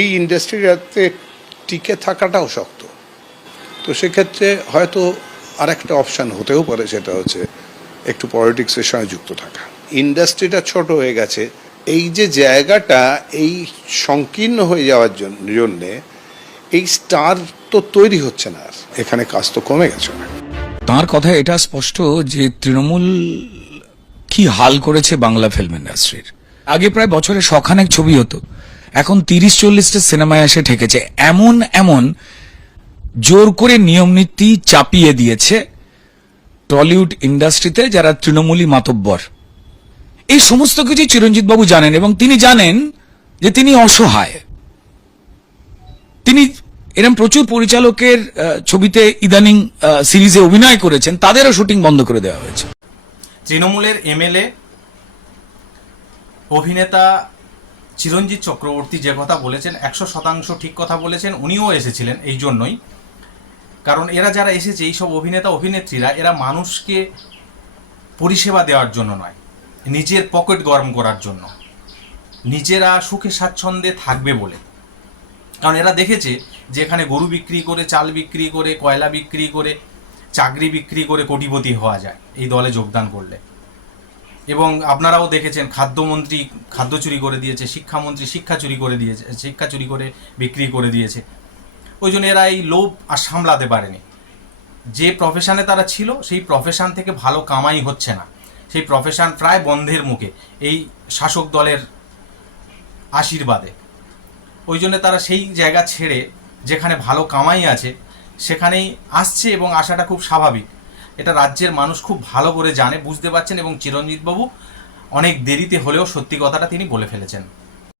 এই ইন্ডাস্ট্রিটাতে টিকে থাকাটাও শক্ত। তো সেক্ষেত্রে হয়তো আরেকটা অপশান হতেও পারে, সেটা হচ্ছে একটু পলিটিক্সের সঙ্গে যুক্ত থাকা। ইন্ডাস্ট্রিটা ছোট হয়ে গেছে। এই যে জায়গাটা, এই সংকীর্ণ হয়ে যাওয়ার জন্য এই স্টার তো তৈরি হচ্ছে না আর। এখানে কাজ তো কমে গেছে। অনেক তার কথা এটা স্পষ্ট যে তৃণমূল কি হাল করেছে বাংলা ফিল্ম ইন্ডাস্ট্রির আগে প্রায় বছরে শখানেক ছবি হতো। এখন তিরিশ চল্লিশটা সিনেমায় এসে ঠেকেছে। এমন এমন জোর করে নিয়ম নীতি চাপিয়ে দিয়েছে টলিউড ইন্ডাস্ট্রিতে যারা তৃণমূলী মাতব্বর। এই সমস্ত কিছু চিরঞ্জিত বাবু জানেন এবং তিনি জানেন যে তিনি অসহায়। তিনি এরম প্রচুর পরিচালকের ছবিতে ইদানিং সিরিজে অভিনয় করেছেন, তাদেরও শুটিং বন্ধ করে দেওয়া হয়েছে। তৃণমূলের এমএলএ, অভিনেতা চিরঞ্জিত চক্রবর্তী যে কথা বলেছেন, একশো শতাংশ ঠিক কথা বলেছেন, উনিও এসেছিলেন এই জন্যই। কারণ এরা যারা এসেছে, এইসব অভিনেতা, অভিনেত্রীরা, এরা মানুষকে পরিষেবা দেওয়ার জন্য নয়, নিজের পকেট গরম করার জন্য। নিজেরা সুখে স্বাচ্ছন্দ্যে থাকবে বলে। কারণ এরা দেখেছে যে এখানে গরু বিক্রি করে, চাল বিক্রি করে, কয়লা বিক্রি করে, চাকরি বিক্রি করে কোটিপতি হওয়া যায়, এই দলে যোগদান করলে। এবং আপনারাও দেখেছেন খাদ্যমন্ত্রী খাদ্য চুরি করে দিয়েছে, শিক্ষামন্ত্রী শিক্ষা চুরি করে দিয়েছে, শিক্ষা চুরি করে বিক্রি করে দিয়েছে। ওই জন্য এরা এই লোভ আর সামলাতে পারেনি। যে প্রফেশনে তারা ছিল, সেই প্রফেশন থেকে ভালো কামাই হচ্ছে না। সেই প্রফেশন প্রায় বন্ধের মুখে এই শাসক দলের আশীর্বাদে। ওই জন্য তারা সেই জায়গা ছেড়ে যেখানে ভালো কামাই আছে, সেখানেই আসছে এবং আসাটা খুব স্বাভাবিক। এটা রাজ্যের মানুষ খুব ভালো করে জানে, বুঝতে পারছেন এবং চিরঞ্জিতবাবু অনেক দেরিতে হলেও সত্যি কথাটা তিনি বলে ফেলেছেন।